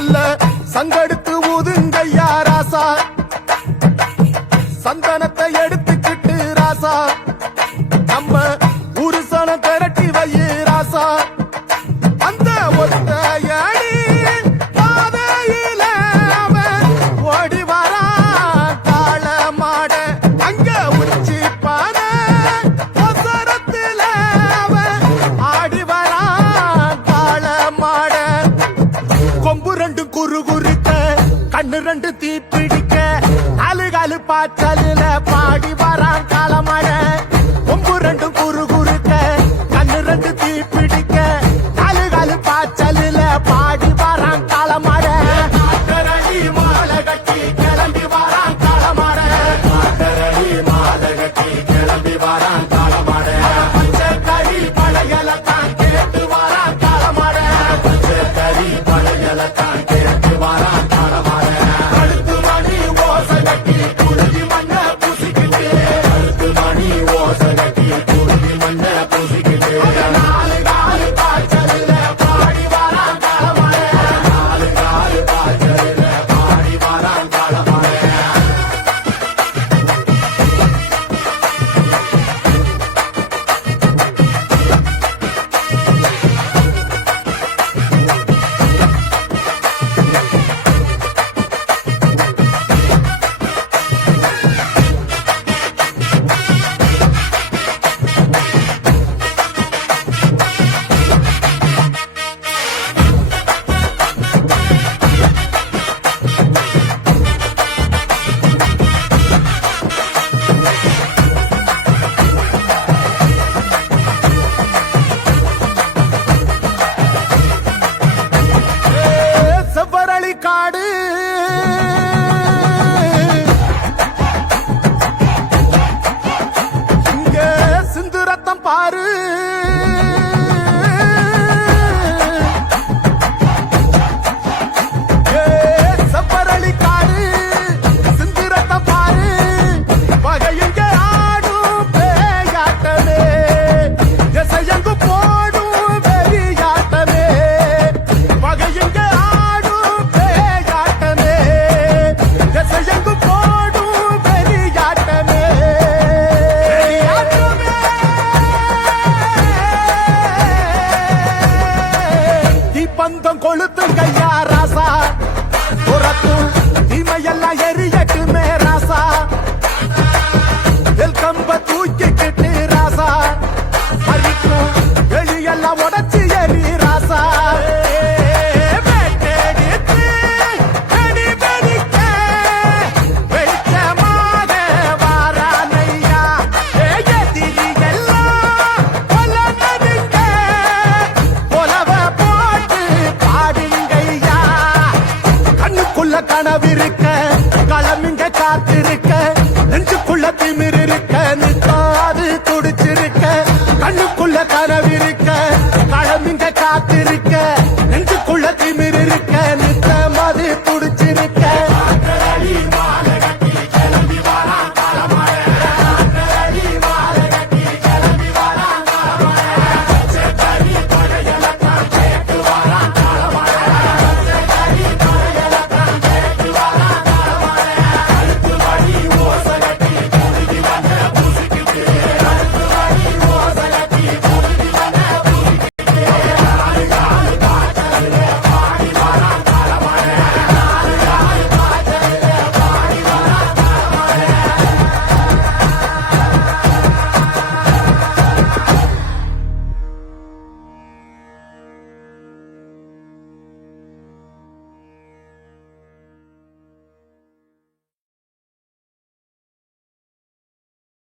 நல்ல சங்கெடுத்து ஊதுங்கய்யா ராசா, சந்தனத்தை எடுத்துக்கிட்டு ராசா, நம்ம ஊரு சனம் திரட்டி வையே ராசா. அந்த ஒத்தையடி பாதையில அவன் ஓடி வரான் காள மாட, அங்க உச்சி பானை ஒசரத்தில அவன் ஆடி வரான் காள மாட. கொம்பு ரெண்டு குறு குறுக்க, கண்ணு ரெண்டு தீ பிடிக்க, நாலு காலு பாய்ச்சலில பாடி வரான் காள மாட. கொம்பு ரெண்டு குறு குறுக்க, கண்ணு ரெண்டு தீ பிடிக்க, நாலு காலு பாய்ச்சலில பாடி வரான் காள மாட. காட்டரடி மாலை கட்டி கிளம்பி வரான் காள மாட, காட்டரடி மாலை கட்டி கிளம்பி வரான் காள மாட. பச்சை கறி படையல தான் கேட்டு வரான் காள மாட, பச்சை கறி படையல தான் கேட்டு வரான் காள மாட. கழுத்து மணி ஓசை கட்டி குருதி மண்ண பூசிக்கிட்டு, கழுத்து மணி ஓசை கட்டி குருதி மண்ண பூசிக்கிட்டு, நாலு காலு பாய்ச்சலில பாடி வரான் காள மாட, நாலு காலு பாய்ச்சலில பாடி வரான் காள மாட. செவ்வரளி காடு இங்க சிந்து ரத்தம் பாரு, செவ்வரளி காடு சிந்து ரத்தம் பாரு, பகையுங்க ஆடும் பேயாட்டமே, திசையங்கு போடும் வெறியாட்டமே, பகையுங்க ஆடும் பேயாட்டமே, திசையங்கு போடும் வெறியாட்டமே. தீப்பந்தம் கொளுத்துங்கய்யா ராசா, புறத்தும் தீமையெல்லாம் எரியட்டுமே ராசா, கம்ப தூக்கிக்கிட்டு ராசா, பறிக்கும் வெளியெல்லாம் உடச்சி எரி ராசா. வெட்டெடுத்து வெடி வெடிக்க வெளிச்சமாக வாரானையா, எதிரியெல்லாம் கொலை நடுங்க, கொலவ போட்டு பாடுங்கய்யா. கண்ணுக்குள்ள கனவிருக்க களமிங்க காத்திருக்க,